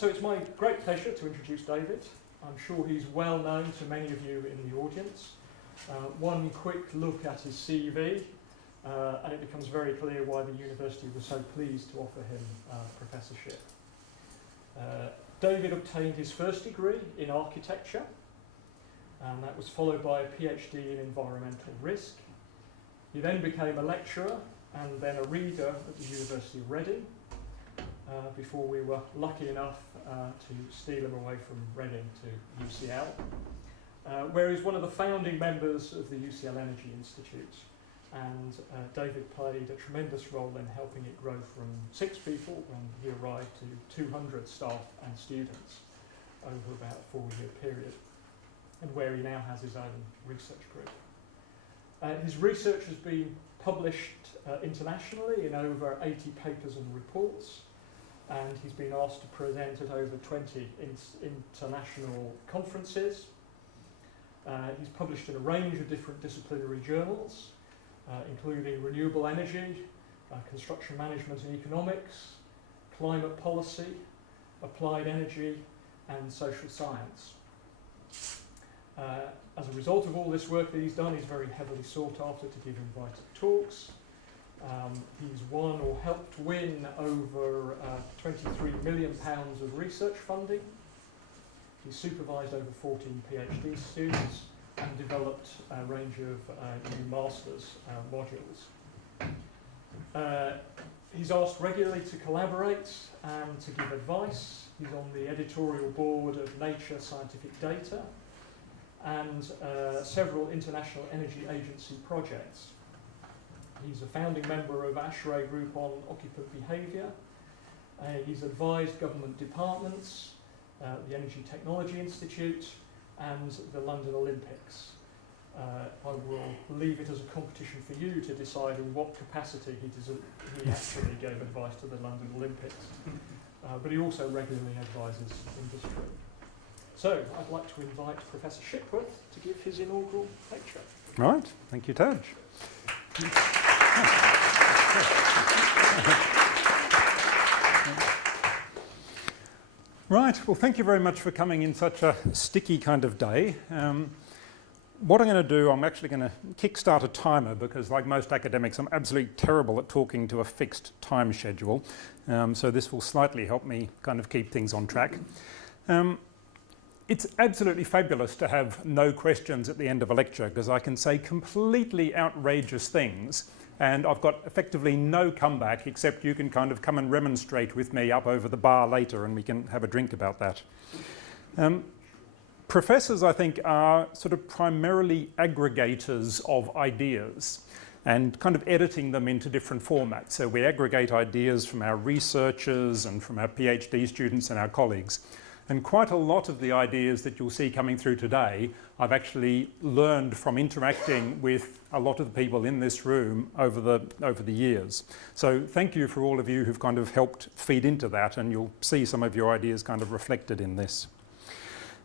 So it's my great pleasure to introduce David. I'm sure he's well known to many of you in the audience. One quick look at his CV and it becomes very clear why the university was so pleased to offer him a professorship. David obtained his first degree in architecture, and that was followed by a PhD in environmental risk. He then became a lecturer and then a reader at the University of Reading before we were lucky enough to steal him away from Reading to UCL, where he's one of the founding members of the UCL Energy Institute. And David played a tremendous role in helping it grow from 6 people when he arrived to 200 staff and students over about a 4-year period, and where he now has his own research group. His research has been published internationally in over 80 papers and reports, and he's been asked to present at over 20 international conferences. He's published in a range of different disciplinary journals, including renewable energy, construction management and economics, climate policy, applied energy, and social science. As a result of all this work that he's done, he's very heavily sought after to give invited talks. He's won or helped win over £23 million of research funding. He's supervised over 14 PhD students and developed a range of new master's modules. He's asked regularly to collaborate and to give advice. He's on the editorial board of Nature Scientific Data and several international energy agency projects. He's a founding member of ASHRAE Group on Occupant Behaviour. He's advised government departments, the Energy Technology Institute, and the London Olympics. I will leave it as a competition for you to decide in what capacity he actually gave advice to the London Olympics. But he also regularly advises industry. So I'd like to invite Professor Shipworth to give his inaugural lecture. Right, thank you, Taj. Right, well, thank you very much for coming in such a sticky kind of day. What I'm going to do, I'm actually going to kickstart a timer because, like most academics, I'm absolutely terrible at talking to a fixed time schedule. So this will slightly help me kind of keep things on track. It's absolutely fabulous to have no questions at the end of a lecture because I can say completely outrageous things and I've got effectively no comeback except you can kind of come and remonstrate with me up over the bar later and we can have a drink about that. Professors, I think, are sort of primarily aggregators of ideas and kind of editing them into different formats. So we aggregate ideas from our researchers and from our PhD students and our colleagues. And quite a lot of the ideas that you'll see coming through today, I've actually learned from interacting with a lot of the people in this room over the years. So thank you for all of you who've kind of helped feed into that, and you'll see some of your ideas kind of reflected in this.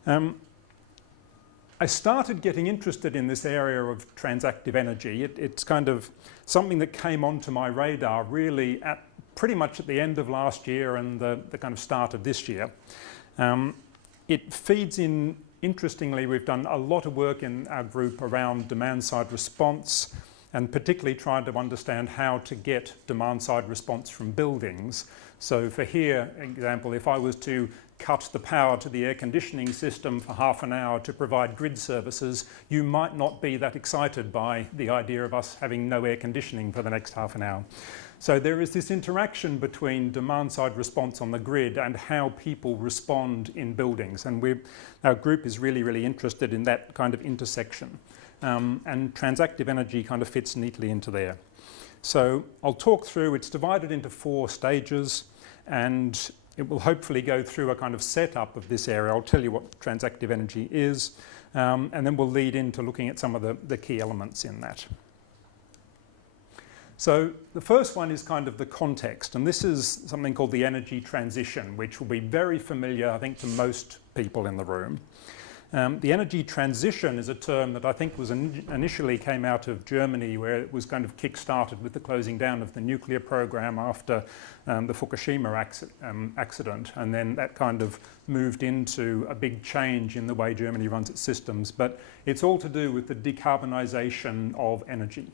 I started getting interested in this area of transactive energy. It's kind of something that came onto my radar really at pretty much at the end of last year and the kind of start of this year. It feeds in, interestingly, we've done a lot of work in our group around demand-side response and particularly trying to understand how to get demand-side response from buildings. So for here, example, if I was to cut the power to the air conditioning system for half an hour to provide grid services, you might not be that excited by the idea of us having no air conditioning for the next half an hour. So there is this interaction between demand-side response on the grid and how people respond in buildings. And our group is really, really interested in that kind of intersection. And transactive energy kind of fits neatly into there. So I'll talk through, it's divided into 4 stages, and it will hopefully go through a kind of setup of this area. I'll tell you what transactive energy is, and then we'll lead into looking at some of the key elements in that. So the first one is kind of the context, and this is something called the energy transition, which will be very familiar, I think, to most people in the room. The energy transition is a term that I think was initially came out of Germany, where it was kind of kick-started with the closing down of the nuclear program after the Fukushima accident, and then that kind of moved into a big change in the way Germany runs its systems. But it's all to do with the decarbonisation of energy.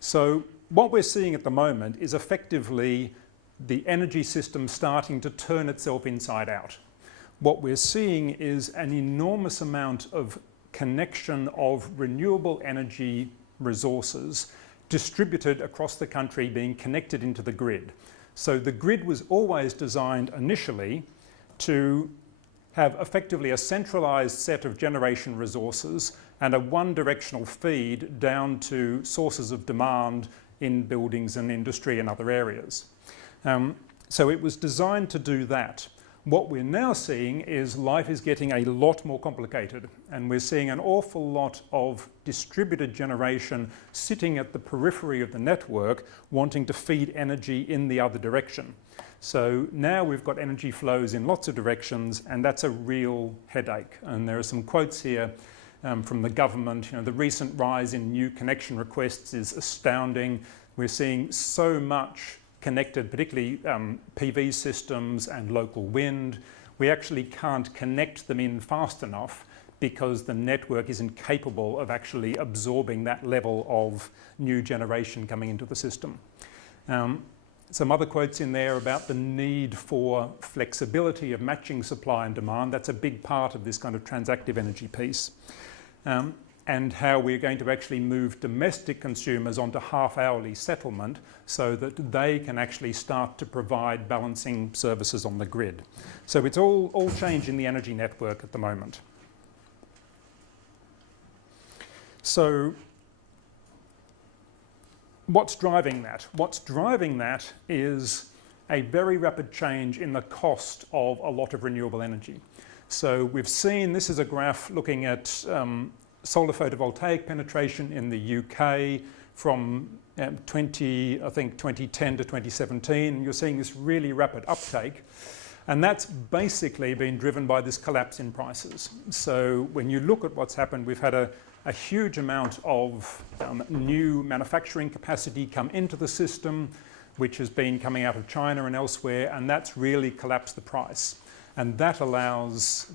So what we're seeing at the moment is effectively the energy system starting to turn itself inside out. What we're seeing is an enormous amount of connection of renewable energy resources distributed across the country, being connected into the grid. So the grid was always designed initially to have effectively a centralised set of generation resources and a one-directional feed down to sources of demand in buildings and industry and other areas. So it was designed to do that. What we're now seeing is life is getting a lot more complicated, and we're seeing an awful lot of distributed generation sitting at the periphery of the network wanting to feed energy in the other direction. So now we've got energy flows in lots of directions, and that's a real headache. And there are some quotes here from the government. You know, the recent rise in new connection requests is astounding. We're seeing so much connected, particularly PV systems and local wind. We actually can't connect them in fast enough because the network isn't capable of actually absorbing that level of new generation coming into the system. Some other quotes in there about the need for flexibility of matching supply and demand. That's a big part of this kind of transactive energy piece. And how we're going to actually move domestic consumers onto half-hourly settlement so that they can actually start to provide balancing services on the grid. So it's all change in the energy network at the moment. So what's driving that? What's driving that is a very rapid change in the cost of a lot of renewable energy. So we've seen, this is a graph looking at solar photovoltaic penetration in the UK from 2010 to 2017. And you're seeing this really rapid uptake. And that's basically been driven by this collapse in prices. So when you look at what's happened, we've had a huge amount of new manufacturing capacity come into the system, which has been coming out of China and elsewhere, and that's really collapsed the price. And that allows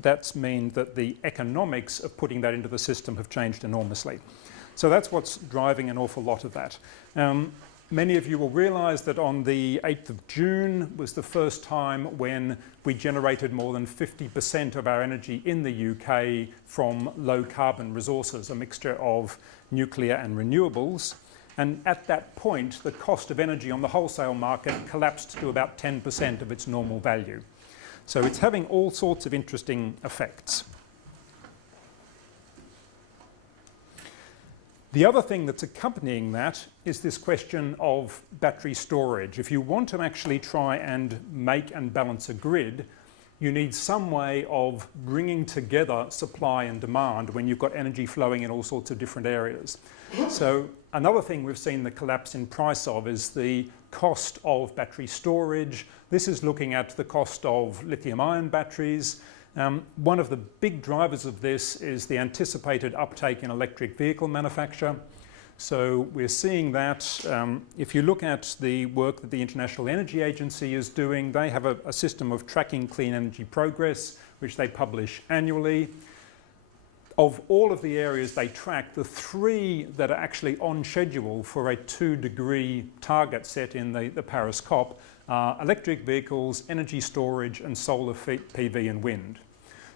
that's meant that the economics of putting that into the system have changed enormously. So that's what's driving an awful lot of that. Many of you will realise that on the 8th of June was the first time when we generated more than 50% of our energy in the UK from low carbon resources, a mixture of nuclear and renewables. And at that point, the cost of energy on the wholesale market collapsed to about 10% of its normal value. So it's having all sorts of interesting effects. The other thing that's accompanying that is this question of battery storage. If you want to actually try and make and balance a grid, you need some way of bringing together supply and demand when you've got energy flowing in all sorts of different areas. So another thing we've seen the collapse in price of is the cost of battery storage. This is looking at the cost of lithium-ion batteries. One of the big drivers of this is the anticipated uptake in electric vehicle manufacture. So we're seeing that if you look at the work that the International Energy Agency is doing, they have a system of tracking clean energy progress, which they publish annually. Of all of the areas they track, the three that are actually on schedule for a 2-degree target set in the Paris COP are electric vehicles, energy storage, and solar PV and wind.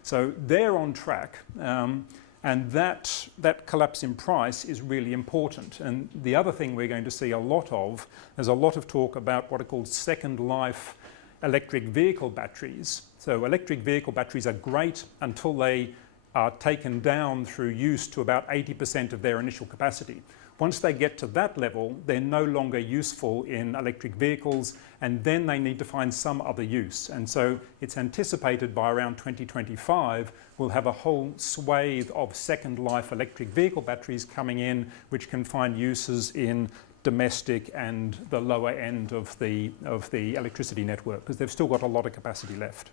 So they're on track, and that collapse in price is really important. And the other thing we're going to see a lot of, there's a lot of talk about what are called second life electric vehicle batteries. So electric vehicle batteries are great until they are taken down through use to about 80% of their initial capacity. Once they get to that level, they're no longer useful in electric vehicles, and then they need to find some other use. And so it's anticipated by around 2025, we'll have a whole swathe of second life electric vehicle batteries coming in, which can find uses in domestic and the lower end of the electricity network, because they've still got a lot of capacity left.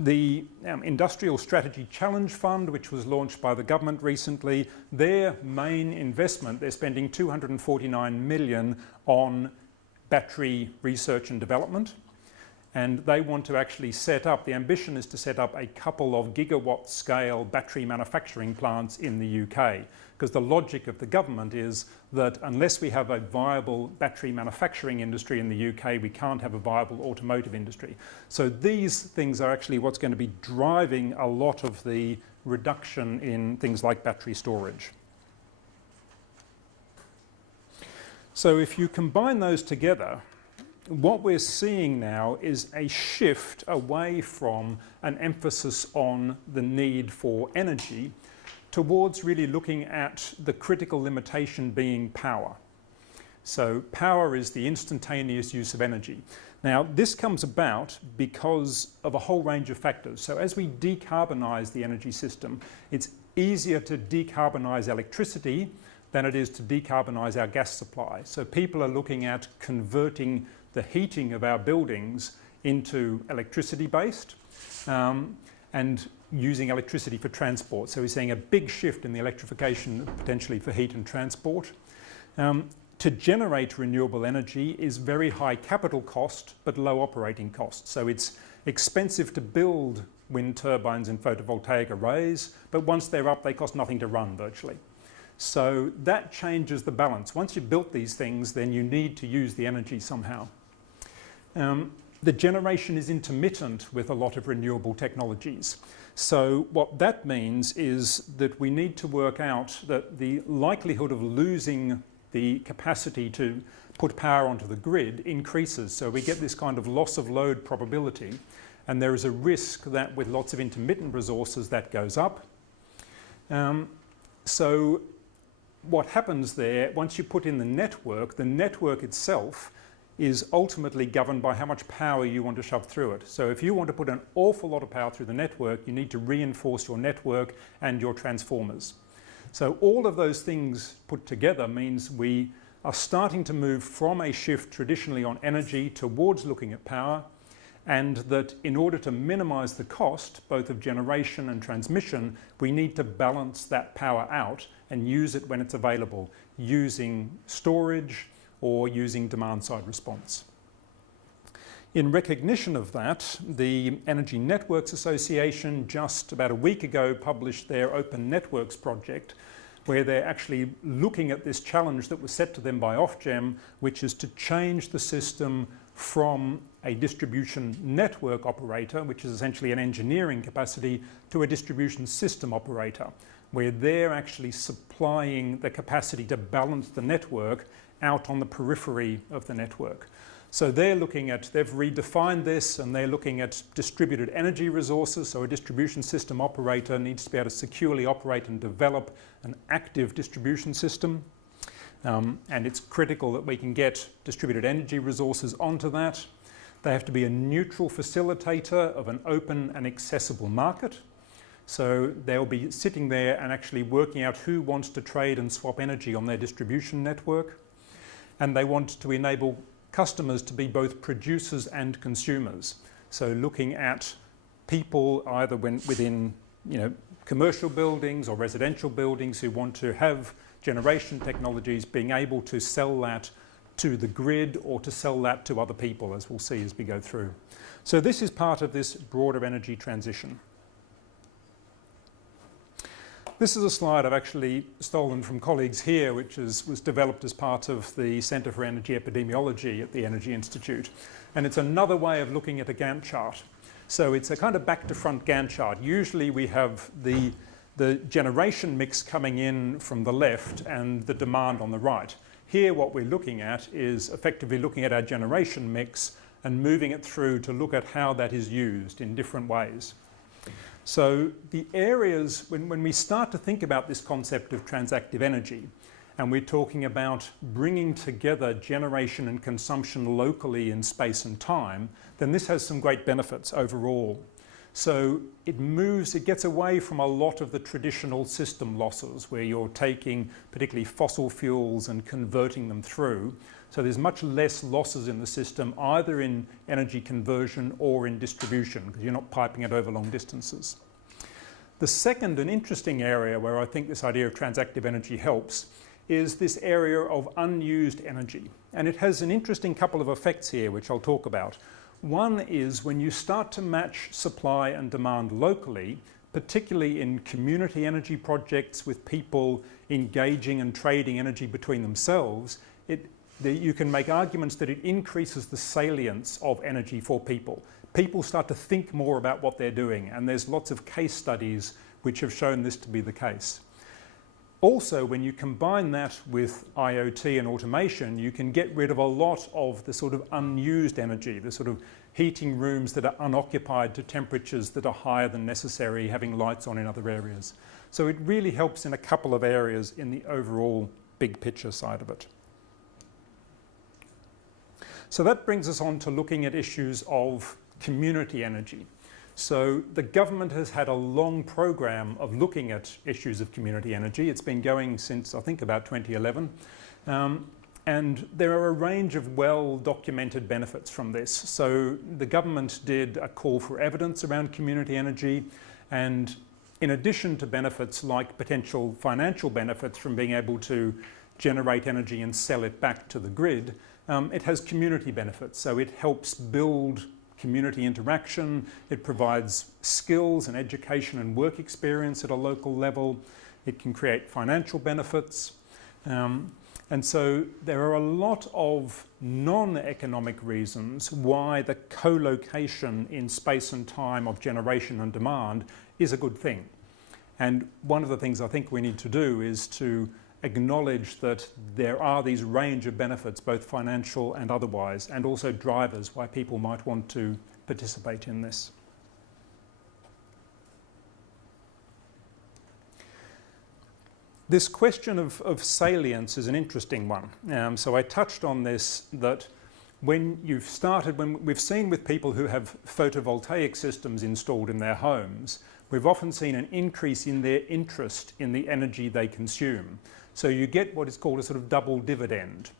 The Industrial Strategy Challenge Fund, which was launched by the government recently, their main investment, they're spending $249 million on battery research and development. And they want to actually set up, the ambition is to set up a couple of gigawatt scale battery manufacturing plants in the UK. Because the logic of the government is that unless we have a viable battery manufacturing industry in the UK, we can't have a viable automotive industry. So these things are actually what's going to be driving a lot of the reduction in things like battery storage. So if you combine those together, what we're seeing now is a shift away from an emphasis on the need for energy towards really looking at the critical limitation being power. So power is the instantaneous use of energy. Now this comes about because of a whole range of factors. So as we decarbonise the energy system, it's easier to decarbonise electricity than it is to decarbonise our gas supply. So people are looking at converting the heating of our buildings into electricity based and using electricity for transport. So we're seeing a big shift in the electrification potentially for heat and transport. To generate renewable energy is very high capital cost but low operating cost. So it's expensive to build wind turbines and photovoltaic arrays, but once they're up they cost nothing to run virtually. So that changes the balance. Once you've built these things, then you need to use the energy somehow. The generation is intermittent with a lot of renewable technologies. So what that means is that we need to work out that the likelihood of losing the capacity to put power onto the grid increases. So we get this kind of loss of load probability, and there is a risk that with lots of intermittent resources that goes up. So what happens there, once you put in the network itself is ultimately governed by how much power you want to shove through it. So if you want to put an awful lot of power through the network, you need to reinforce your network and your transformers. So all of those things put together means we are starting to move from a shift traditionally on energy towards looking at power, and that in order to minimise the cost, both of generation and transmission, we need to balance that power out and use it when it's available, using storage, or using demand-side response. In recognition of that, the Energy Networks Association just about a week ago published their Open Networks project, where they're actually looking at this challenge that was set to them by Ofgem, which is to change the system from a distribution network operator, which is essentially an engineering capacity, to a distribution system operator, where they're actually supplying the capacity to balance the network out on the periphery of the network. So they're looking at, they've redefined this, and they're looking at distributed energy resources. So a distribution system operator needs to be able to securely operate and develop an active distribution system. And it's critical that we can get distributed energy resources onto that. They have to be a neutral facilitator of an open and accessible market. So they'll be sitting there and actually working out who wants to trade and swap energy on their distribution network. And they want to enable customers to be both producers and consumers. So looking at people either within commercial buildings or residential buildings who want to have generation technologies, being able to sell that to the grid or to sell that to other people, as we'll see as we go through. So this is part of this broader energy transition. This is a slide I've actually stolen from colleagues here, which was developed as part of the Centre for Energy Epidemiology at the Energy Institute. And it's another way of looking at a Gantt chart. So it's a kind of back to front Gantt chart. Usually we have the generation mix coming in from the left and the demand on the right. Here what we're looking at is effectively looking at our generation mix and moving it through to look at how that is used in different ways. So the areas, when we start to think about this concept of transactive energy, and we're talking about bringing together generation and consumption locally in space and time, then this has some great benefits overall. So it gets away from a lot of the traditional system losses where you're taking particularly fossil fuels and converting them through. So there's much less losses in the system, either in energy conversion or in distribution, because you're not piping it over long distances. The second and interesting area where I think this idea of transactive energy helps is this area of unused energy. And it has an interesting couple of effects here, which I'll talk about. One is when you start to match supply and demand locally, particularly in community energy projects with people engaging and trading energy between themselves, you can make arguments that it increases the salience of energy for people. People start to think more about what they're doing, and there's lots of case studies which have shown this to be the case. Also, when you combine that with IoT and automation, you can get rid of a lot of the sort of unused energy, the sort of heating rooms that are unoccupied to temperatures that are higher than necessary, having lights on in other areas. So it really helps in a couple of areas in the overall big picture side of it. So that brings us on to looking at issues of community energy. So the government has had a long program of looking at issues of community energy. It's been going since, I think, about 2011. And there are a range of well-documented benefits from this. So the government did a call for evidence around community energy, and in addition to benefits like potential financial benefits from being able to generate energy and sell it back to the grid, it has community benefits. So it helps build community interaction, it provides skills and education and work experience at a local level, it can create financial benefits. And so there are a lot of non-economic reasons why the co-location in space and time of generation and demand is a good thing. And one of the things I think we need to do is to acknowledge that there are these range of benefits, both financial and otherwise, and also drivers why people might want to participate in this. This question of salience is an interesting one. So I touched on this, that when we've seen with people who have photovoltaic systems installed in their homes, we've often seen an increase in their interest in the energy they consume. So you get what is called a sort of double dividend.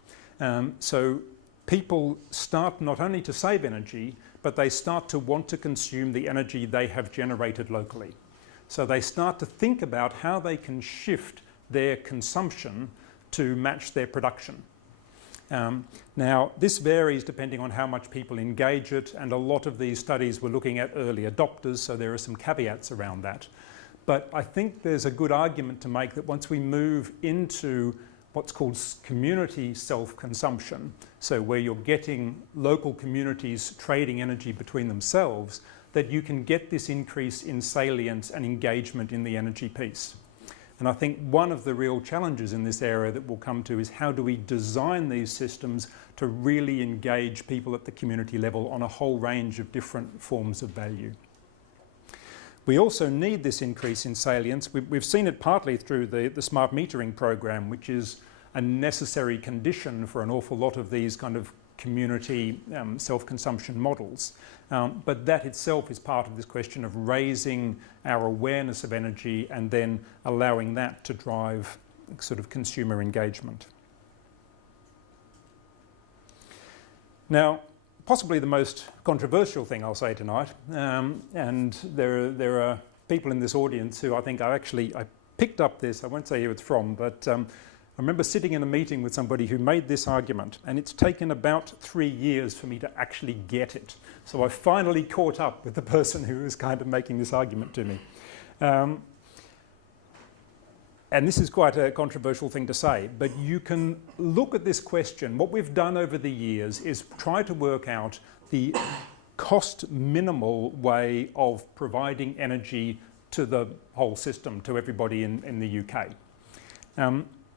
So people start not only to save energy, but they start to want to consume the energy they have generated locally. So they start to think about how they can shift their consumption to match their production. Now, this varies depending on how much people engage it, and a lot of these studies were looking at early adopters, so there are some caveats around that. But I think there's a good argument to make that once we move into what's called community self-consumption, so where you're getting local communities trading energy between themselves, that you can get this increase in salience and engagement in the energy piece. And I think one of the real challenges in this area that we'll come to is how do we design these systems to really engage people at the community level on a whole range of different forms of value. We also need this increase in salience. We've seen it partly through the smart metering program, which is a necessary condition for an awful lot of these kind of community self-consumption models. But that itself is part of this question of raising our awareness of energy and then allowing that to drive sort of consumer engagement. Now, possibly the most controversial thing I'll say tonight, and there are people in this audience who I think I picked up this, I won't say who it's from, but I remember sitting in a meeting with somebody who made this argument, and it's taken about 3 years for me to actually get it. So I finally caught up with the person who was kind of making this argument to me. And this is quite a controversial thing to say, but you can look at this question. What we've done over the years is try to work out the cost minimal way of providing energy to the whole system, to everybody in the UK.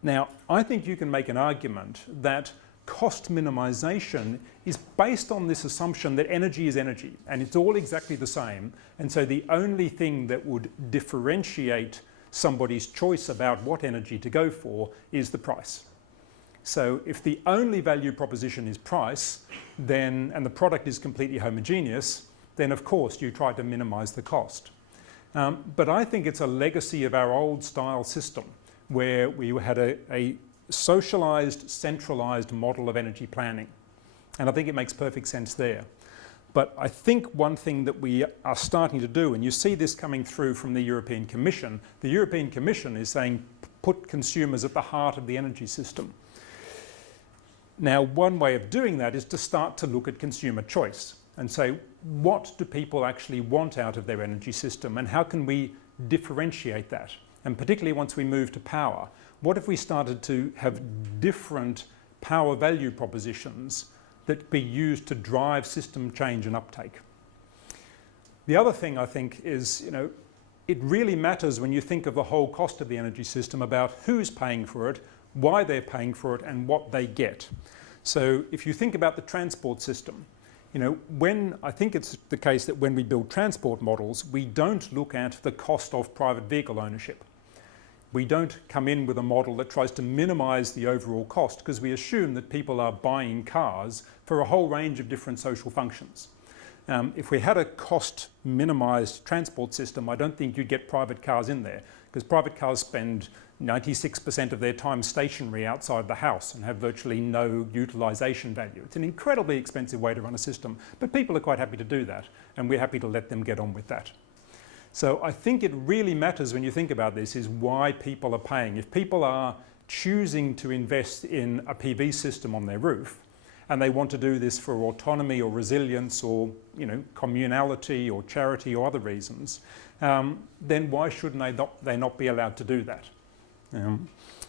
Now, I think you can make an argument that cost minimisation is based on this assumption that energy is energy, and it's all exactly the same, and so the only thing that would differentiate somebody's choice about what energy to go for is the price. So if the only value proposition is price, then, and the product is completely homogeneous, then of course you try to minimise the cost. But I think it's a legacy of our old style system where we had a socialised, centralised model of energy planning. And I think it makes perfect sense there. But I think one thing that we are starting to do, and you see this coming through from the European Commission is saying put consumers at the heart of the energy system. Now, one way of doing that is to start to look at consumer choice and say, what do people actually want out of their energy system, and how can we differentiate that? And particularly once we move to power, what if we started to have different power value propositions that be used to drive system change and uptake? The other thing I think is, it really matters when you think of the whole cost of the energy system about who's paying for it, why they're paying for it, and what they get. So if you think about the transport system, I think it's the case that when we build transport models, we don't look at the cost of private vehicle ownership. We don't come in with a model that tries to minimise the overall cost, because we assume that people are buying cars for a whole range of different social functions. If we had a cost minimised transport system, I don't think you'd get private cars in there, because private cars spend 96% of their time stationary outside the house and have virtually no utilisation value. It's an incredibly expensive way to run a system, but people are quite happy to do that, and we're happy to let them get on with that. So I think it really matters when you think about this is why people are paying. If people are choosing to invest in a PV system on their roof, and they want to do this for autonomy or resilience or communality or charity or other reasons, then why shouldn't they not be allowed to do that?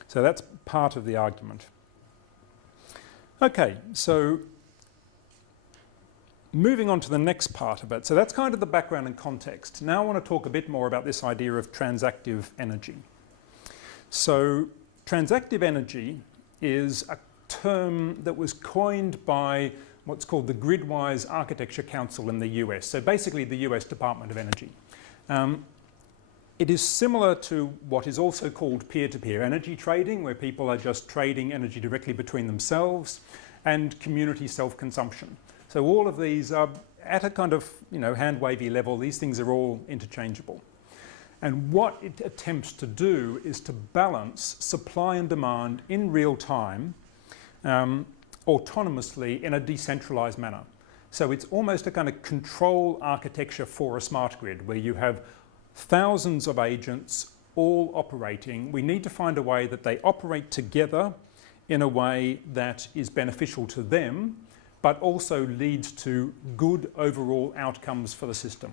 So that's part of the argument. Okay, so moving on to the next part of it. So that's kind of the background and context. Now I want to talk a bit more about this idea of transactive energy. So transactive energy is a term that was coined by what's called the Gridwise Architecture Council in the US. So basically the US Department of Energy. It is similar to what is also called peer-to-peer energy trading, where people are just trading energy directly between themselves, and community self-consumption. So all of these are at a kind of hand-wavy level. These things are all interchangeable. And what it attempts to do is to balance supply and demand in real time, autonomously in a decentralized manner. So it's almost a kind of control architecture for a smart grid, where you have thousands of agents all operating. We need to find a way that they operate together in a way that is beneficial to them, but also leads to good overall outcomes for the system.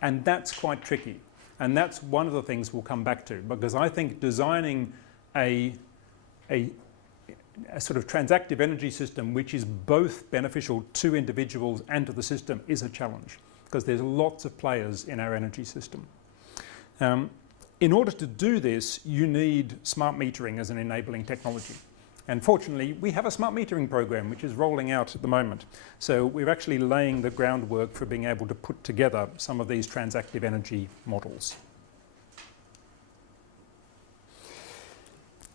And that's quite tricky. And that's one of the things we'll come back to, because I think designing a sort of transactive energy system which is both beneficial to individuals and to the system is a challenge, because there's lots of players in our energy system. In order to do this, you need smart metering as an enabling technology. And fortunately, we have a smart metering program which is rolling out at the moment. So we're actually laying the groundwork for being able to put together some of these transactive energy models.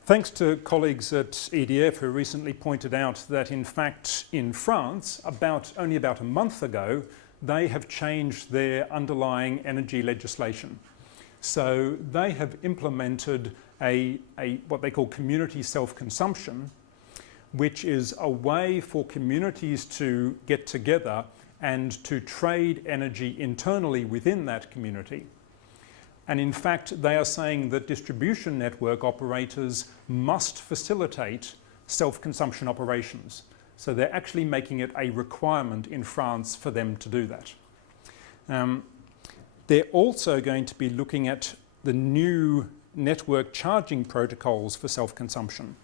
Thanks to colleagues at EDF who recently pointed out that in fact in France, only about a month ago, they have changed their underlying energy legislation. So they have implemented what they call community self-consumption, which is a way for communities to get together and to trade energy internally within that community. And in fact, they are saying that distribution network operators must facilitate self-consumption operations. So they're actually making it a requirement in France for them to do that. They're also going to be looking at the new network charging protocols for self-consumption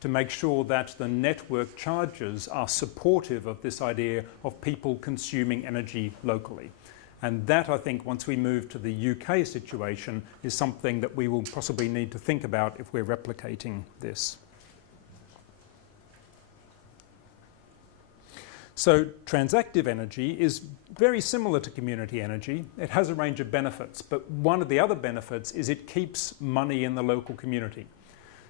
to make sure that the network chargers are supportive of this idea of people consuming energy locally. And that, I think, once we move to the UK situation, is something that we will possibly need to think about if we're replicating this. So transactive energy is very similar to community energy. It has a range of benefits, but one of the other benefits is it keeps money in the local community.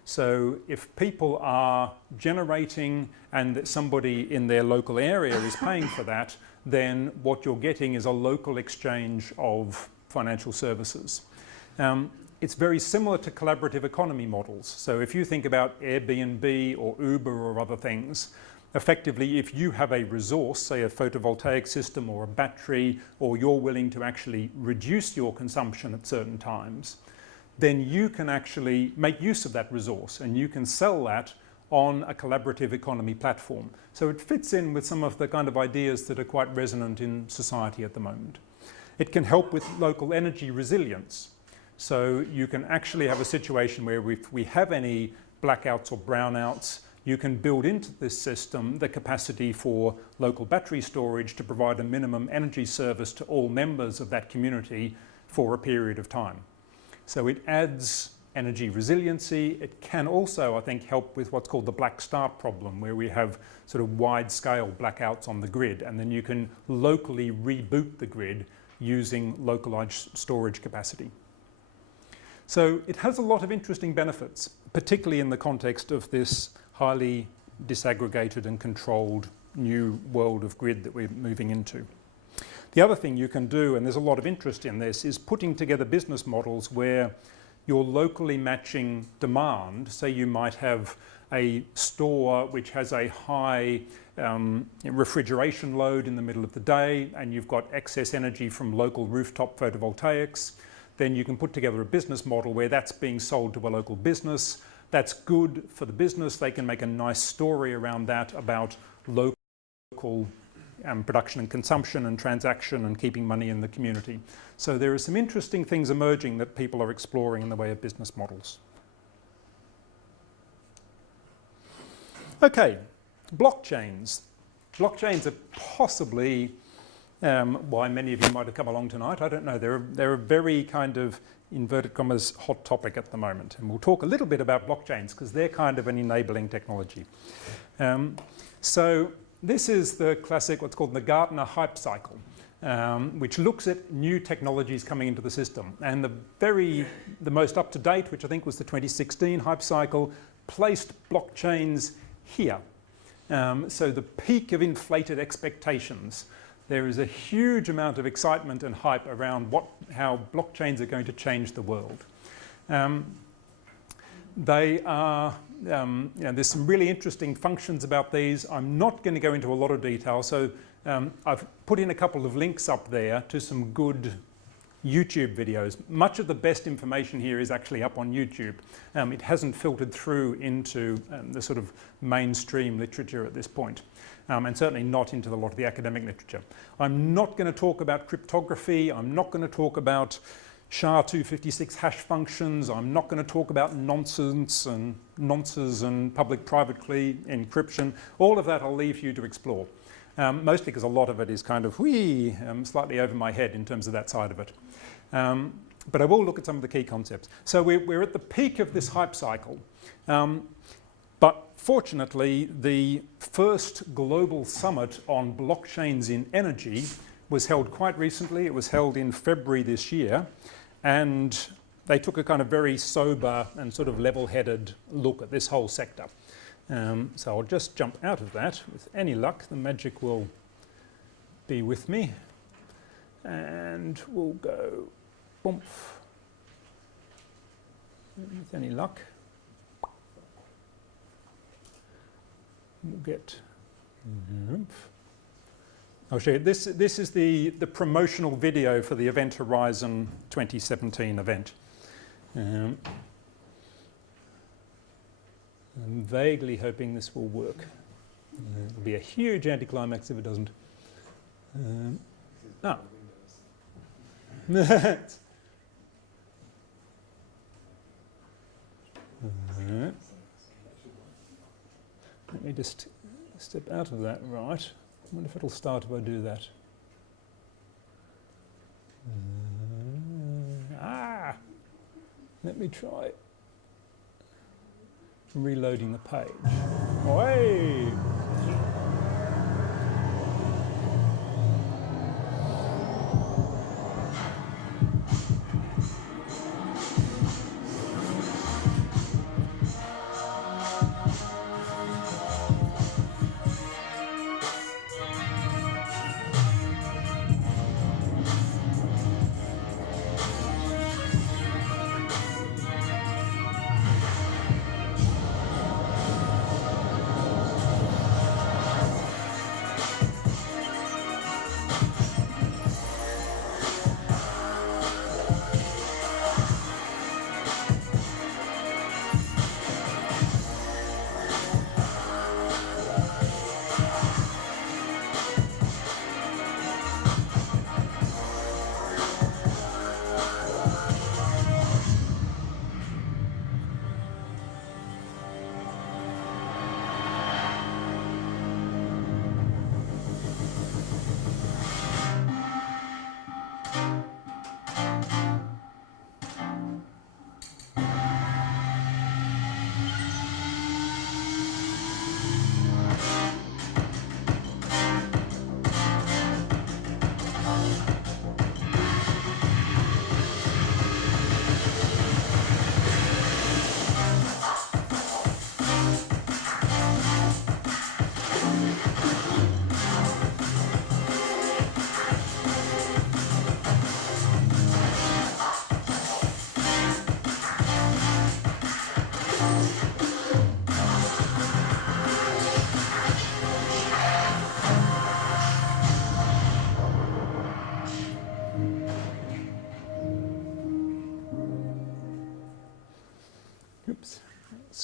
So if people are generating and that somebody in their local area is paying for that, then what you're getting is a local exchange of financial services. It's very similar to collaborative economy models. So if you think about Airbnb or Uber or other things, effectively if you have a resource, say a photovoltaic system or a battery, or you're willing to actually reduce your consumption at certain times, then you can actually make use of that resource and you can sell that on a collaborative economy platform. So it fits in with some of the kind of ideas that are quite resonant in society at the moment. It can help with local energy resilience. So you can actually have a situation where if we have any blackouts or brownouts, you can build into this system the capacity for local battery storage to provide a minimum energy service to all members of that community for a period of time. So it adds energy resiliency. It can also, I think, help with what's called the black start problem, where we have sort of wide-scale blackouts on the grid, and then you can locally reboot the grid using localized storage capacity. So it has a lot of interesting benefits, particularly in the context of this highly disaggregated and controlled new world of grid that we're moving into. The other thing you can do, and there's a lot of interest in this, is putting together business models where you're locally matching demand. Say you might have a store which has a high refrigeration load in the middle of the day, and you've got excess energy from local rooftop photovoltaics. Then you can put together a business model where that's being sold to a local business. That's good for the business. They can make a nice story around that about local production and consumption and transaction and keeping money in the community. So there are some interesting things emerging that people are exploring in the way of business models. Okay, blockchains. Blockchains are possibly why many of you might have come along tonight. I don't know. They're a very kind of, inverted commas, hot topic at the moment. And we'll talk a little bit about blockchains because they're kind of an enabling technology. So this is the classic, what's called the Gartner hype cycle, which looks at new technologies coming into the system. And the most up-to-date, which I think was the 2016 hype cycle, placed blockchains here. So the peak of inflated expectations. There is a huge amount of excitement and hype around how blockchains are going to change the world. They are, there's some really interesting functions about these. I'm not going to go into a lot of detail, so I've put in a couple of links up there to some good YouTube videos. Much of the best information here is actually up on YouTube. It hasn't filtered through into the sort of mainstream literature at this point. And certainly not into a lot of the academic literature. I'm not going to talk about cryptography. I'm not going to talk about SHA-256 hash functions. I'm not going to talk about nonces and public-private key encryption. All of that I'll leave you to explore, mostly because a lot of it is kind of slightly over my head in terms of that side of it. But I will look at some of the key concepts. So we're at the peak of this hype cycle. But fortunately, the first global summit on blockchains in energy was held quite recently. It was held in February this year, and they took a kind of very sober and sort of level-headed look at this whole sector. So I'll just jump out of that. With any luck, the magic will be with me, and we'll go boom. With any luck. We'll get, I'll show you, this is the promotional video for the Event Horizon 2017 event. I'm vaguely hoping this will work. It'll be a huge anticlimax if it doesn't. Let me just step out of that, right. I wonder if it'll start if I do that. Let me try reloading the page. Hey!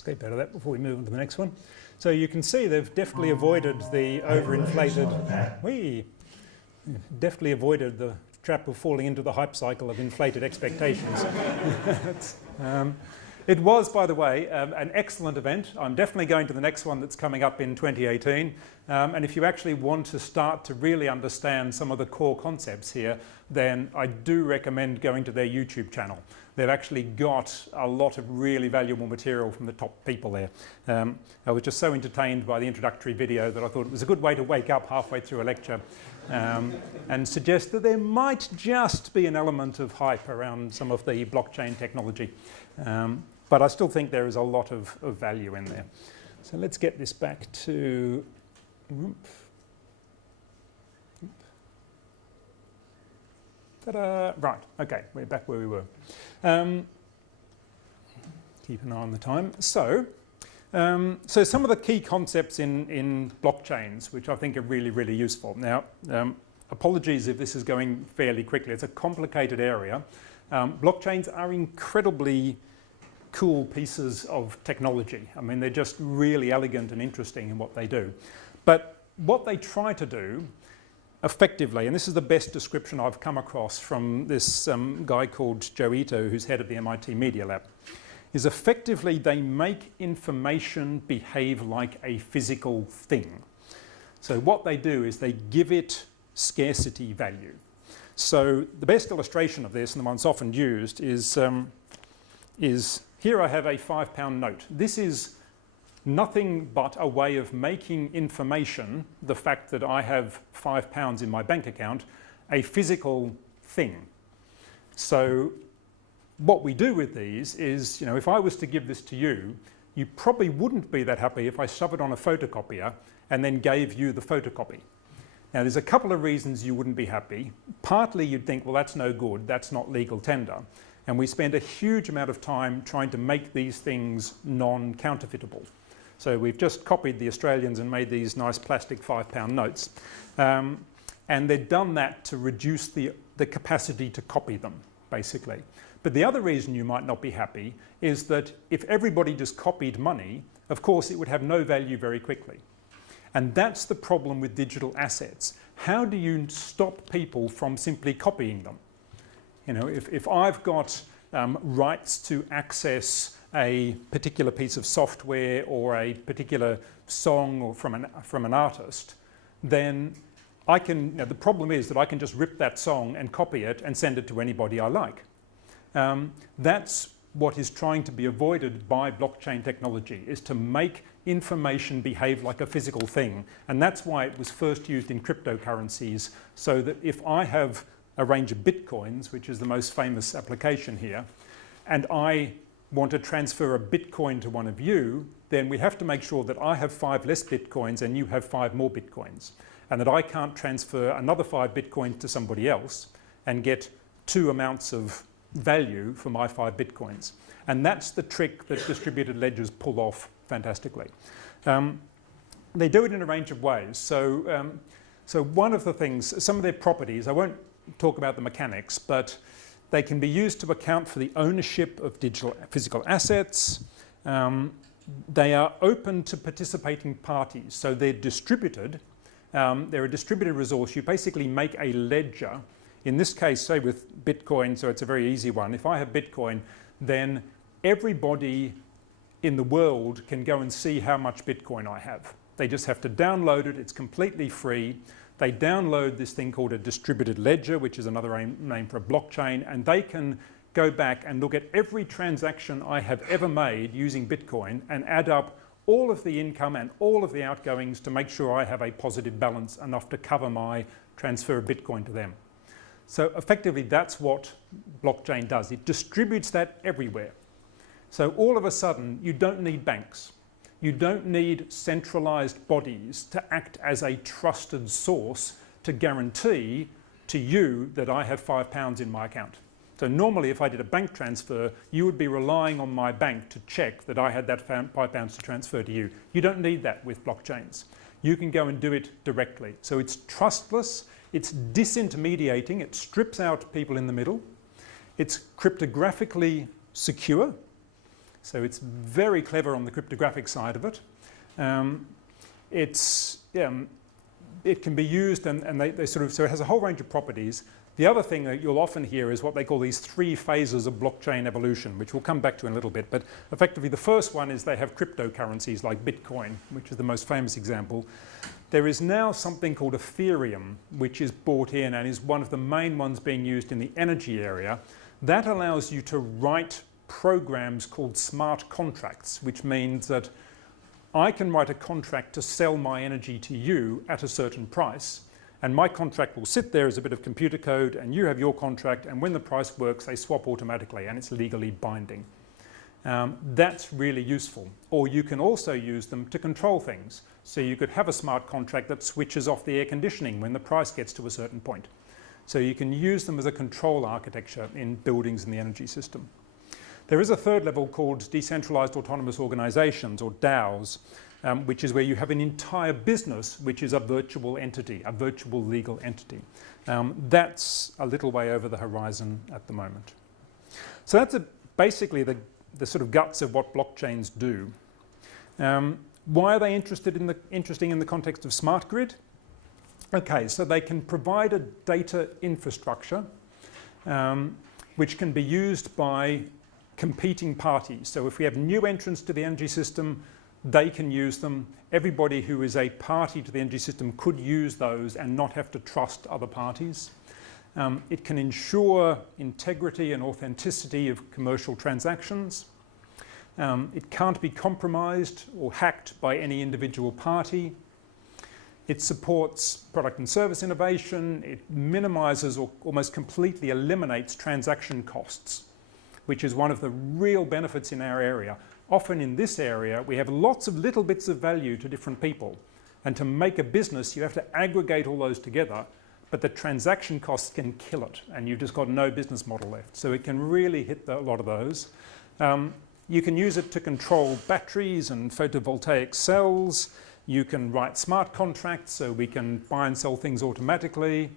escape out of that before we move on to the next one. So you can see they've definitely avoided the overinflated, definitely avoided the trap of falling into the hype cycle of inflated expectations. It was, by the way, an excellent event. I'm definitely going to the next one that's coming up in 2018. And if you actually want to start to really understand some of the core concepts here, then I do recommend going to their YouTube channel. They've actually got a lot of really valuable material from the top people there. I was just so entertained by the introductory video that I thought it was a good way to wake up halfway through a lecture and suggest that there might just be an element of hype around some of the blockchain technology. But I still think there is a lot of value in there. So let's get this back to... Ta-da! Right, okay, we're back where we were. Keep an eye on the time. So some of the key concepts in blockchains, which I think are really, really useful. Now, apologies if this is going fairly quickly. It's a complicated area. Blockchains are incredibly cool pieces of technology. I mean, they're just really elegant and interesting in what they do. But what they try to do effectively, and this is the best description I've come across from this guy called Joe Ito, who's head of the MIT Media Lab, is effectively they make information behave like a physical thing. So what they do is they give it scarcity value. So the best illustration of this, and the one that's often used, is here I have a £5 note. This is nothing but a way of making information, the fact that I have £5 in my bank account, a physical thing. So what we do with these is, if I was to give this to you, you probably wouldn't be that happy if I shove it on a photocopier and then gave you the photocopy. Now, there's a couple of reasons you wouldn't be happy. Partly you'd think, well, that's no good, that's not legal tender. And we spend a huge amount of time trying to make these things non-counterfeitable. So we've just copied the Australians and made these nice plastic £5 notes. And they've done that to reduce the capacity to copy them, basically. But the other reason you might not be happy is that if everybody just copied money, of course it would have no value very quickly. And that's the problem with digital assets. How do you stop people from simply copying them? If I've got rights to access a particular piece of software or a particular song or from an artist, then I can, the problem is that I can just rip that song and copy it and send it to anybody I like. That's what is trying to be avoided by blockchain technology, is to make information behave like a physical thing. And that's why it was first used in cryptocurrencies, so that if I have a range of bitcoins, which is the most famous application here, and I want to transfer a bitcoin to one of you, then we have to make sure that I have 5 less bitcoins and you have 5 more bitcoins, and that I can't transfer another 5 bitcoins to somebody else and get 2 amounts of value for my 5 bitcoins. And that's the trick that distributed ledgers pull off fantastically. They do it in a range of ways. So one of the things, some of their properties, I won't talk about the mechanics, but they can be used to account for the ownership of physical assets. They are open to participating parties, so they're distributed. They're a distributed resource. You basically make a ledger. In this case, say with Bitcoin, so it's a very easy one. If I have Bitcoin, then everybody in the world can go and see how much Bitcoin I have. They just have to download it. It's completely free. They download this thing called a distributed ledger, which is another name for a blockchain, and they can go back and look at every transaction I have ever made using Bitcoin and add up all of the income and all of the outgoings to make sure I have a positive balance enough to cover my transfer of Bitcoin to them. So effectively, that's what blockchain does. It distributes that everywhere. So all of a sudden, you don't need banks. You don't need centralized bodies to act as a trusted source to guarantee to you that I have £5 in my account. So normally, if I did a bank transfer, you would be relying on my bank to check that I had that £5 to transfer to you. You don't need that with blockchains. You can go and do it directly. So it's trustless, it's disintermediating, it strips out people in the middle, it's cryptographically secure, So it's very clever on the cryptographic side of it. It can be used, and they sort of, so it has a whole range of properties. The other thing that you'll often hear is what they call these 3 phases of blockchain evolution, which we'll come back to in a little bit. But effectively, the first one is they have cryptocurrencies like Bitcoin, which is the most famous example. There is now something called Ethereum, which is brought in and is one of the main ones being used in the energy area. That allows you to write programs called smart contracts, which means that I can write a contract to sell my energy to you at a certain price, and my contract will sit there as a bit of computer code, and you have your contract, and when the price works, they swap automatically, and it's legally binding. That's really useful. Or you can also use them to control things. So you could have a smart contract that switches off the air conditioning when the price gets to a certain point. So you can use them as a control architecture in buildings in the energy system. There is a third level called decentralized autonomous organizations, or DAOs, which is where you have an entire business which is a virtual entity, a virtual legal entity. That's a little way over the horizon at the moment. So that's basically the sort of guts of what blockchains do. Why are they interesting in the context of smart grid? Okay, so they can provide a data infrastructure which can be used by competing parties. So if we have new entrants to the energy system, they can use them. Everybody who is a party to the energy system could use those and not have to trust other parties. It can ensure integrity and authenticity of commercial transactions. It can't be compromised or hacked by any individual party. It supports product and service innovation. It minimizes or almost completely eliminates transaction costs, which is one of the real benefits in our area. Often in this area, we have lots of little bits of value to different people. And to make a business, you have to aggregate all those together, but the transaction costs can kill it, and you've just got no business model left. So it can really hit a lot of those. You can use it to control batteries and photovoltaic cells. You can write smart contracts, so we can buy and sell things automatically.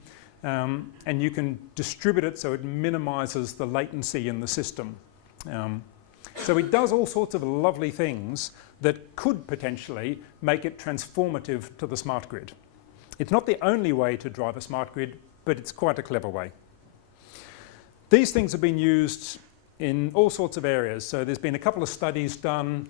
And you can distribute it so it minimizes the latency in the system. So it does all sorts of lovely things that could potentially make it transformative to the smart grid. It's not the only way to drive a smart grid, but it's quite a clever way. These things have been used in all sorts of areas. So there's been a couple of studies done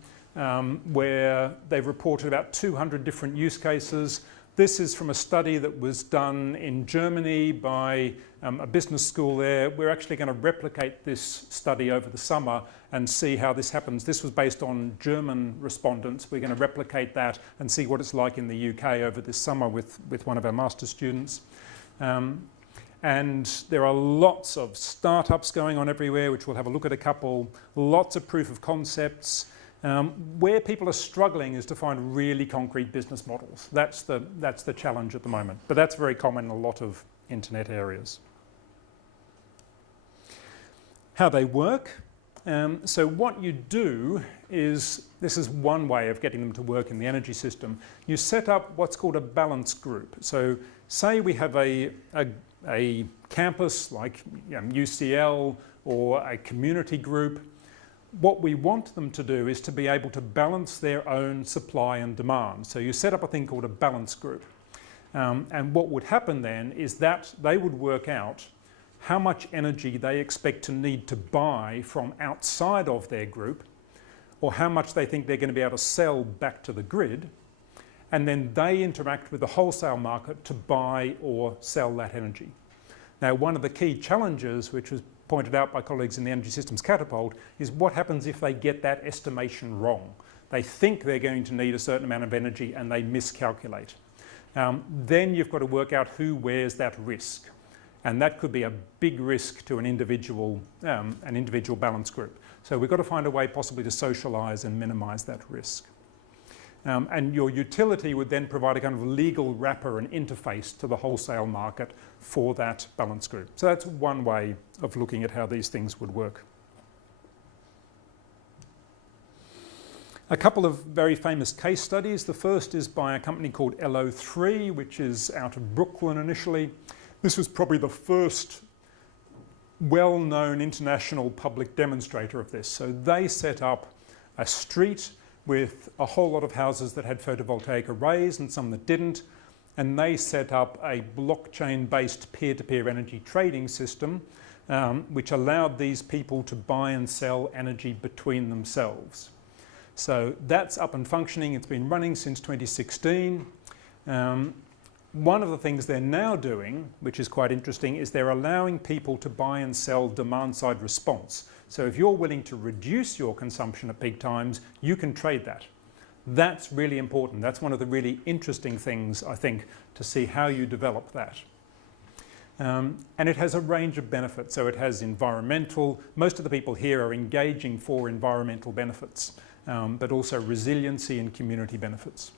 where they've reported about 200 different use cases. This is from a study that was done in Germany by a business school there. We're actually going to replicate this study over the summer and see how this happens. This was based on German respondents. We're going to replicate that and see what it's like in the UK over this summer with one of our master's students. And there are lots of startups going on everywhere, which we'll have a look at a couple, lots of proof of concepts. Where people are struggling is to find really concrete business models. That's the challenge at the moment, but that's very common in a lot of internet areas. How they work. So what you do is, this is one way of getting them to work in the energy system. You set up what's called a balance group. So say we have a campus like UCL or a community group. What we want them to do is to be able to balance their own supply and demand. So you set up a thing called a balance group. And what would happen then is that they would work out how much energy they expect to need to buy from outside of their group, or how much they think they're going to be able to sell back to the grid. And then they interact with the wholesale market to buy or sell that energy. Now, one of the key challenges, which was pointed out by colleagues in the Energy Systems Catapult, is what happens if they get that estimation wrong. They think they're going to need a certain amount of energy and they miscalculate. Then you've got to work out who wears that risk. And that could be a big risk to an individual balance group. So we've got to find a way possibly to socialize and minimize that risk. And your utility would then provide a kind of legal wrapper and interface to the wholesale market for that balance group. So that's one way of looking at how these things would work. A couple of very famous case studies. The first is by a company called LO3, which is out of Brooklyn initially. This was probably the first well-known international public demonstrator of this. So they set up a street with a whole lot of houses that had photovoltaic arrays and some that didn't, and they set up a blockchain-based peer-to-peer energy trading system which allowed these people to buy and sell energy between themselves. So that's up and functioning. It's been running since 2016. One of the things they're now doing, which is quite interesting, is they're allowing people to buy and sell demand-side response. So if you're willing to reduce your consumption at peak times, you can trade that. That's really important. That's one of the really interesting things, I think, to see how you develop that. And it has a range of benefits. So it has environmental, most of the people here are engaging for environmental benefits, but also resiliency and community benefits.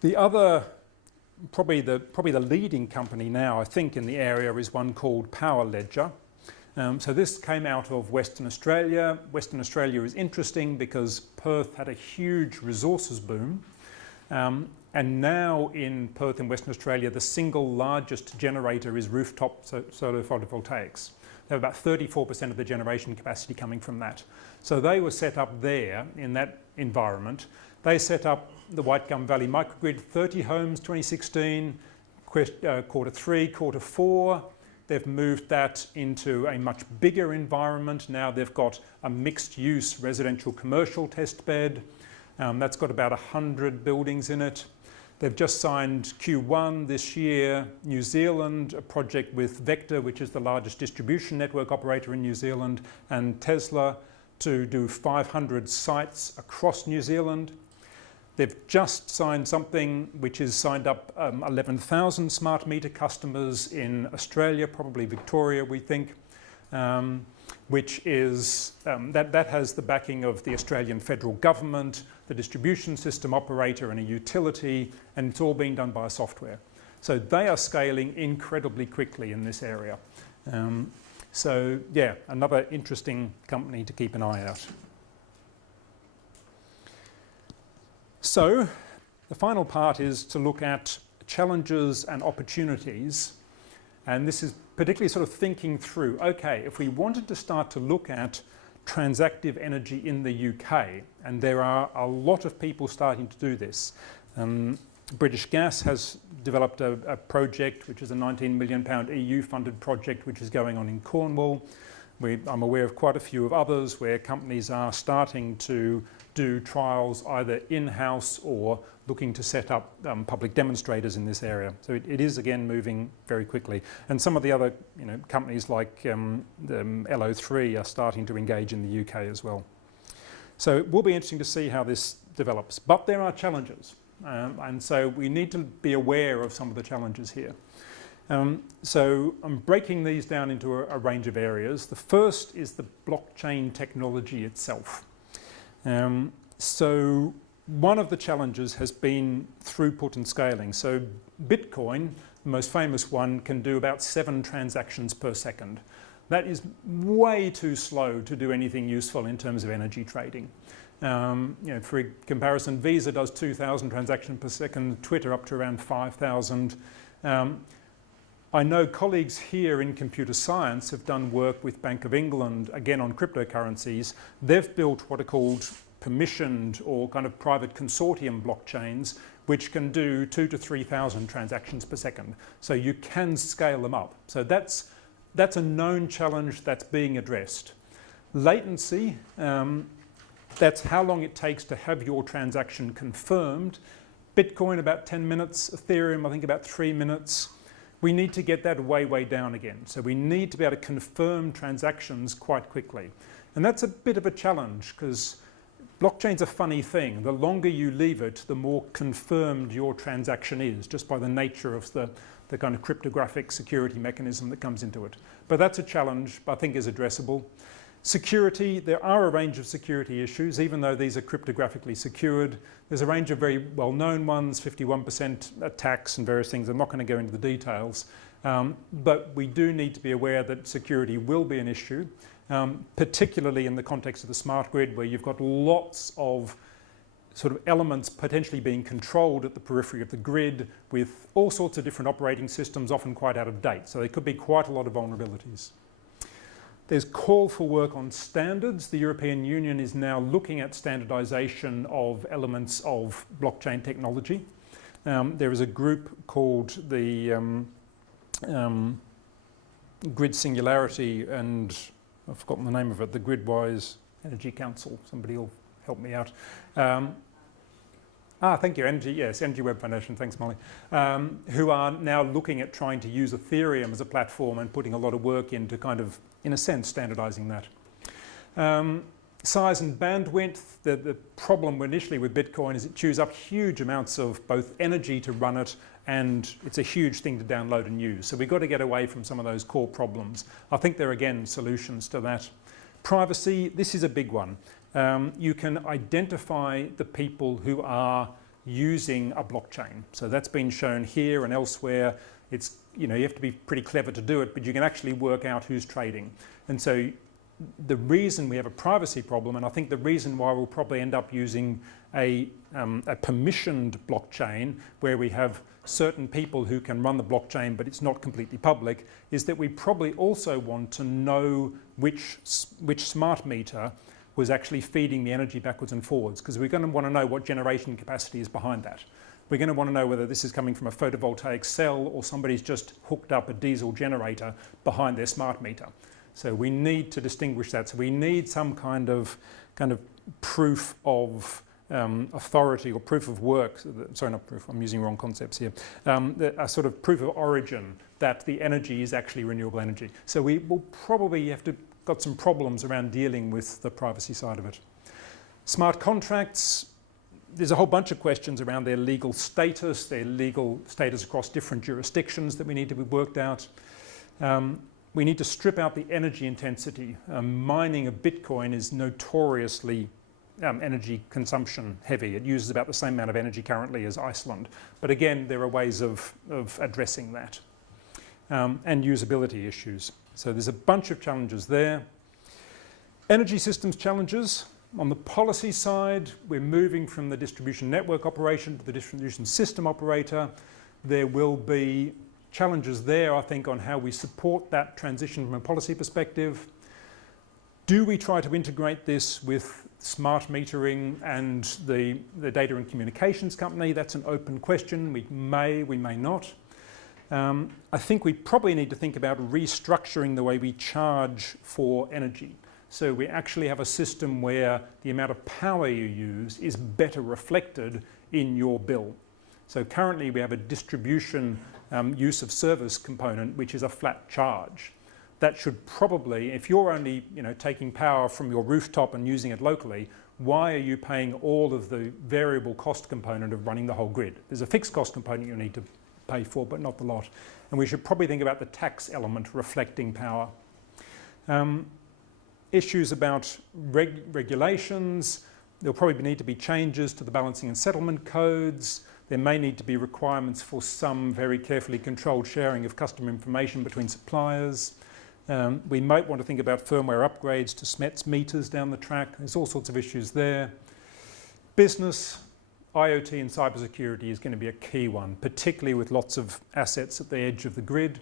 The other, probably the leading company now, I think, in the area is one called Power Ledger. So this came out of Western Australia. Western Australia is interesting because Perth had a huge resources boom. And now in Perth in Western Australia, the single largest generator is rooftop solar photovoltaics. They have about 34% of the generation capacity coming from that. So they were set up there in that environment. They set up the White Gum Valley microgrid, 30 homes, 2016, quarter 3, quarter 4. They've moved that into a much bigger environment. Now they've got a mixed-use residential commercial test bed. That's got about 100 buildings in it. They've just signed Q1 this year, New Zealand, a project with Vector, which is the largest distribution network operator in New Zealand, and Tesla to do 500 sites across New Zealand. They've just signed something which is signed up 11,000 smart meter customers in Australia, probably Victoria, we think, which is, that has the backing of the Australian federal government, the distribution system operator and a utility, and it's all being done by software. So they are scaling incredibly quickly in this area. So yeah, another interesting company to keep an eye out. So the final part is to look at challenges and opportunities, and this is particularly sort of thinking through, okay, if we wanted to start to look at transactive energy in the UK, and there are a lot of people starting to do this. British Gas has developed a project which is a £19 million EU funded project which is going on in Cornwall. I'm aware of quite a few of others where companies are starting to do trials either in-house or looking to set up public demonstrators in this area. So it is again moving very quickly. And some of the other companies like LO3 are starting to engage in the UK as well. So it will be interesting to see how this develops. But there are challenges. And so we need to be aware of some of the challenges here. So I'm breaking these down into a range of areas. The first is the blockchain technology itself. So one of the challenges has been throughput and scaling. So Bitcoin, the most famous one, can do about 7 transactions per second. That is way too slow to do anything useful in terms of energy trading. For comparison, Visa does 2,000 transactions per second, Twitter up to around 5,000. I know colleagues here in computer science have done work with Bank of England, again on cryptocurrencies. They've built what are called permissioned or kind of private consortium blockchains, which can do 2,000 to 3,000 transactions per second. So you can scale them up. So that's a known challenge that's being addressed. Latency, that's how long it takes to have your transaction confirmed. Bitcoin about 10 minutes, Ethereum I think about 3 minutes. We need to get that way, way down again. So we need to be able to confirm transactions quite quickly. And that's a bit of a challenge because blockchain's a funny thing. The longer you leave it, the more confirmed your transaction is, just by the nature of the kind of cryptographic security mechanism that comes into it. But that's a challenge I think is addressable. Security, there are a range of security issues, even though these are cryptographically secured. There's a range of very well-known ones, 51% attacks and various things. I'm not going to go into the details. But we do need to be aware that security will be an issue, particularly in the context of the smart grid, where you've got lots of sort of elements potentially being controlled at the periphery of the grid with all sorts of different operating systems, often quite out of date. So there could be quite a lot of vulnerabilities. There's call for work on standards. The European Union is now looking at standardization of elements of blockchain technology. There is a group called the Grid Singularity, and I've forgotten the name of it, the Gridwise Energy Council. Somebody will help me out. Thank you, Energy Web Foundation, thanks Molly, who are now looking at trying to use Ethereum as a platform and putting a lot of work into kind of, in a sense, standardizing that. Size and bandwidth, the problem initially with Bitcoin is it chews up huge amounts of both energy to run it, and it's a huge thing to download and use. So we've got to get away from some of those core problems. I think there are, again, solutions to that. Privacy, this is a big one. You can identify the people who are using a blockchain. So that's been shown here and elsewhere. It's, you have to be pretty clever to do it, but you can actually work out who's trading. And so the reason we have a privacy problem, and I think the reason why we'll probably end up using a permissioned blockchain where we have certain people who can run the blockchain but it's not completely public, is that we probably also want to know which smart meter was actually feeding the energy backwards and forwards, because we're going to want to know what generation capacity is behind that. We're going to want to know whether this is coming from a photovoltaic cell or somebody's just hooked up a diesel generator behind their smart meter. So we need to distinguish that. So we need some kind of proof of authority or proof of work. Sorry, not proof. I'm using wrong concepts here. A sort of proof of origin that the energy is actually renewable energy. So we will probably got some problems around dealing with the privacy side of it. Smart contracts. There's a whole bunch of questions around their legal status across different jurisdictions that we need to be worked out. We need to strip out the energy intensity. Mining of Bitcoin is notoriously energy consumption heavy. It uses about the same amount of energy currently as Iceland. But again, there are ways of addressing that. And usability issues. So there's a bunch of challenges there. Energy systems challenges. On the policy side, we're moving from the distribution network operation to the distribution system operator. There will be challenges there, I think, on how we support that transition from a policy perspective. Do we try to integrate this with smart metering and the data and communications company? That's an open question. We may not. I think we probably need to think about restructuring the way we charge for energy. So we actually have a system where the amount of power you use is better reflected in your bill. So currently we have a distribution use of service component, which is a flat charge. That should probably, if you're only taking power from your rooftop and using it locally, why are you paying all of the variable cost component of running the whole grid? There's a fixed cost component you need to pay for, but not the lot. And we should probably think about the tax element reflecting power. Issues about regulations. There'll probably need to be changes to the balancing and settlement codes. There may need to be requirements for some very carefully controlled sharing of customer information between suppliers. We might want to think about firmware upgrades to SMETS meters down the track. There's all sorts of issues there. Business, IoT and cybersecurity is going to be a key one, particularly with lots of assets at the edge of the grid.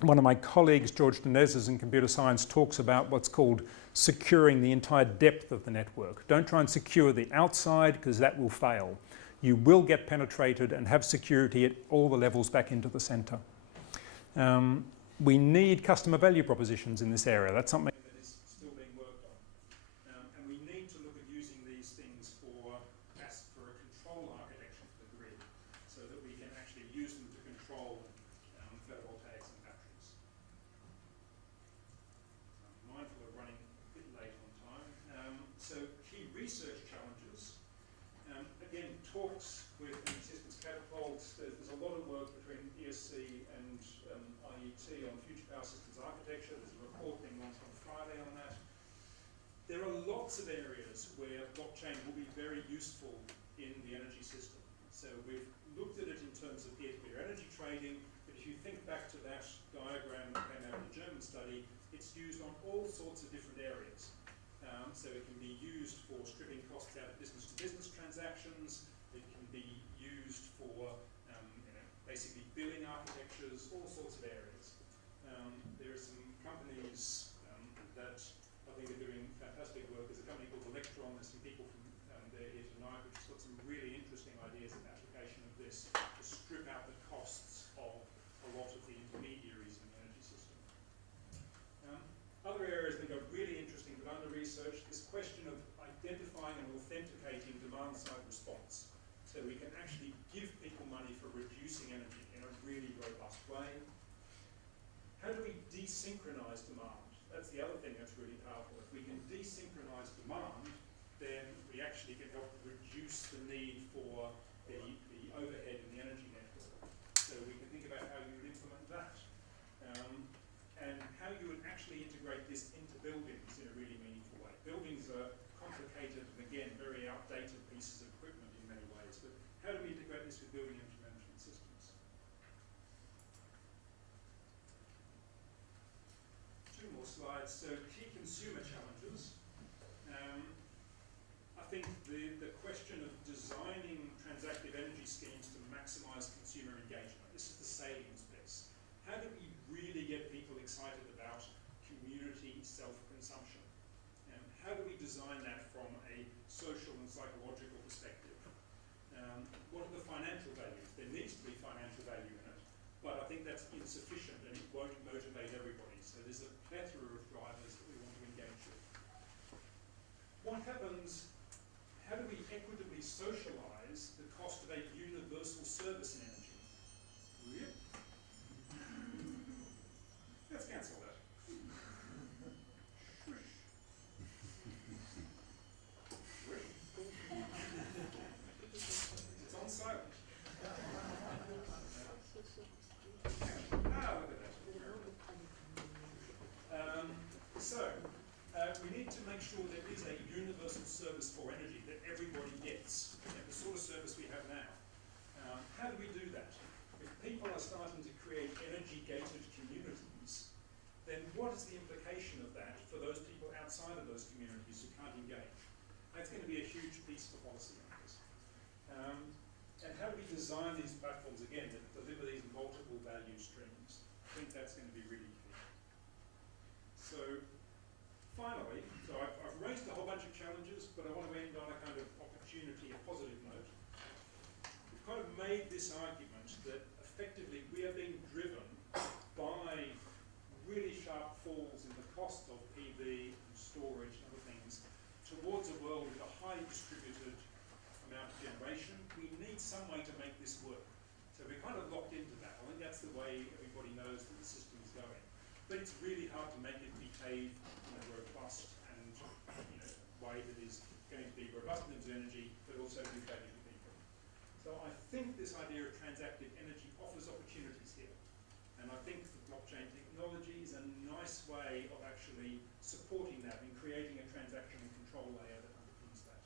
One of my colleagues, George Dinezes in computer science, talks about what's called securing the entire depth of the network. Don't try and secure the outside, because that will fail. You will get penetrated and have security at all the levels back into the centre. We need customer value propositions in this area. That's something that is still being worked on. And we need to look at using these things for a control architecture for the grid, so that we can actually use them to control photovoltaics and batteries. I'm mindful of running a bit late on time. So key research challenges. Again, talks with the systems catapults. There's a lot of work between ESC and IET on future power systems architecture. There's a report being launched on Friday on that. There are lots of areas where blockchain will be very useful in the energy system. So we've looked at it in terms of peer-to-peer energy trading, but if you think back to that diagram that came out of the German study, it's used on all sorts of different areas. So it can be used for stripping costs out of business-to-business transactions. It can be used for basically billing architectures, all sorts of areas. There are some companies this to strip out the costs of a lot of the intermediaries in the energy system. Other areas that are really interesting but under research, this question of identifying and authenticating demand-side response. So we can actually give people money for reducing energy in a really robust way. How do we desynchronize demand? That's the other thing that's really powerful. If we can desynchronize demand, then we actually can help reduce the need for the overhead in the energy network. So we can think about how you would implement that. And how you would actually integrate this into buildings in a really meaningful way. Buildings are complicated and, again, very outdated pieces of equipment in many ways. But how do we integrate this with building energy management systems? Two more slides. So key consumer challenges. I think the question of designing transactive energy schemes to maximise consumer engagement. This is the savings piece. How do we really get people excited about community self-consumption? How do we design that from a social and psychological perspective? What are the financial values? There needs to be financial value in it, but I think that's insufficient and it won't motivate everybody. So there's a plethora of drivers that we want to engage with. What happens, how do we equitably socialise the cost of a universal service in energy? Yep. Let's cancel that. It's on silent. Look at that. We need to make sure there is a universal service for energy that everybody gets, the sort of service we have now. How do we do that? If people are starting to create energy-gated communities, then what is the implication of that for those people outside of those communities who can't engage? That's going to be a huge piece for policymakers. And how do we design these platforms, again, that deliver these multiple value streams? I think that's going to be really key. So, finally, I've raised a whole bunch of challenges, but I want to end on a kind of opportunity, a positive note. We've kind of made this argument that effectively we are being driven by really sharp falls in the cost of PV and storage and other things towards a world with a highly distributed amount of generation. We need some way to make this work. So we're kind of locked into that. I think that's the way everybody knows that the system is going. But it's really hard to make it behave in a robust and way that is going to be robust in terms of energy, but also do value to people. So I think this idea of transactive energy offers opportunities here. And I think the blockchain technology is a nice way of actually supporting that and creating a transaction and control layer that underpins that.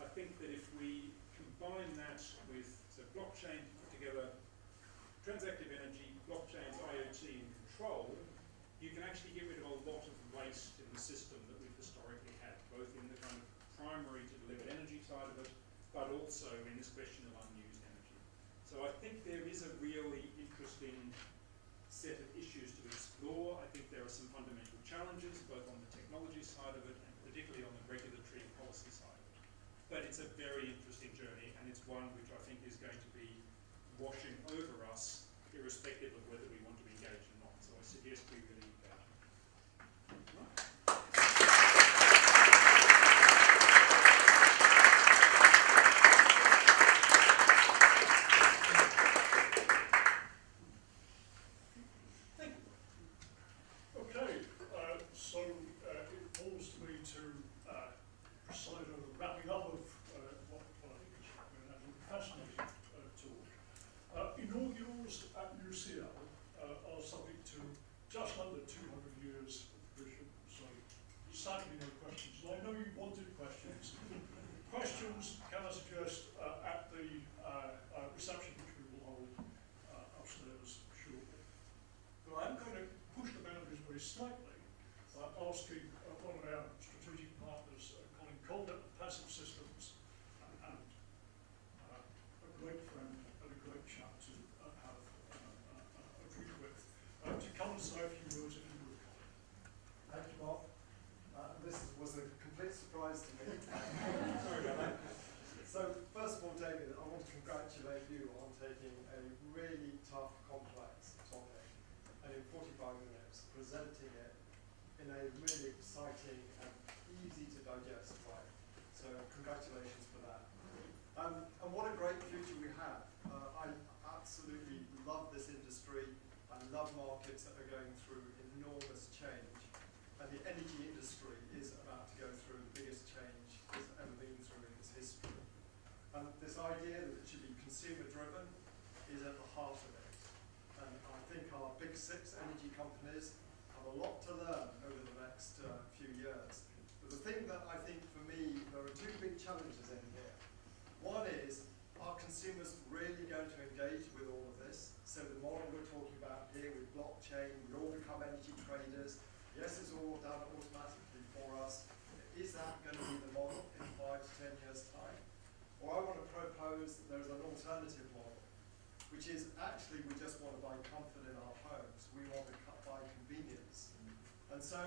I think that if we combine that with blockchain to put together transactive energy, blockchains, IoT and control, you can actually get rid of a lot of waste in the system that we've historically had, both in the kind of primary to deliver energy side of it, but also in this question of unused energy. So I think there is a really interesting set of issues to explore. I think there are some fundamental challenges, both on the technology side of it and particularly on the regulatory and policy side of it. But it's a very interesting journey, and it's one which I think is going to be washing over us, irrespective of whether we want to engage or not. So I suggest we really engage. Inaugurals at UCL are subject to just under 200 years of tradition, so sadly no questions. And I know you wanted questions. Questions, can I suggest, at the reception which we will hold upstairs shortly. But I'm going to push the boundaries very slightly, asking one of our strategic partners, Colin Calder, Passive Systems, and a great friend and a great chap to have a drink with, to come and say a few words if you would, Colin. Thank you, Bob. This was a complete surprise to me. Sorry about that. So, first of all, David, I want and in 45 minutes presenting it in a really exciting and easy to digest way. So congratulations for that. And what a great future we have. I absolutely love this industry. I love markets that are going through enormous change. And the energy industry is about to go through the biggest change it's ever been through in its history. And this idea that it should be consumer driven is at the heart of it. And I think our big 6 energy companies have a lot to learn over the next few years. But the thing that I think for me, there are 2 big challenges in here. One is, are consumers really going to engage with all of this? So the model we're talking about here with blockchain, we all become energy traders. Yes, it's all done automatically for us. Is that going to be the model in 5 to 10 years' time? Or I want to propose that there's an alternative model, which is actually we just want to buy comfort in our homes. We want to buy convenience. And so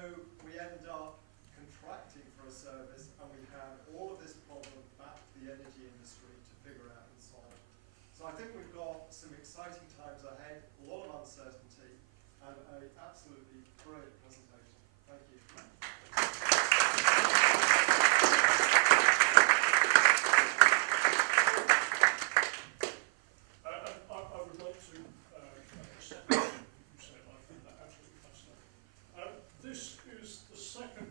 we end up contracting for a service and we have all of this problem back to the energy industry to figure out and solve. So I think we've got some exciting times ahead, a lot of uncertainty, and an absolutely brilliant presentation. Thank you. I would like to accept what you said. I find that absolutely fascinating. This is the second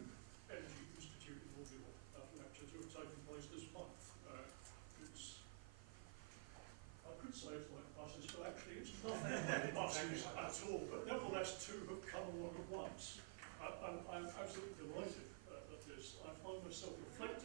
Energy Institute inaugural lecture to have taken place this month. I could say it's like buses, but actually it's nothing like buses at all. But nevertheless, 2 have come along at once. I'm absolutely delighted at this. I find myself reflecting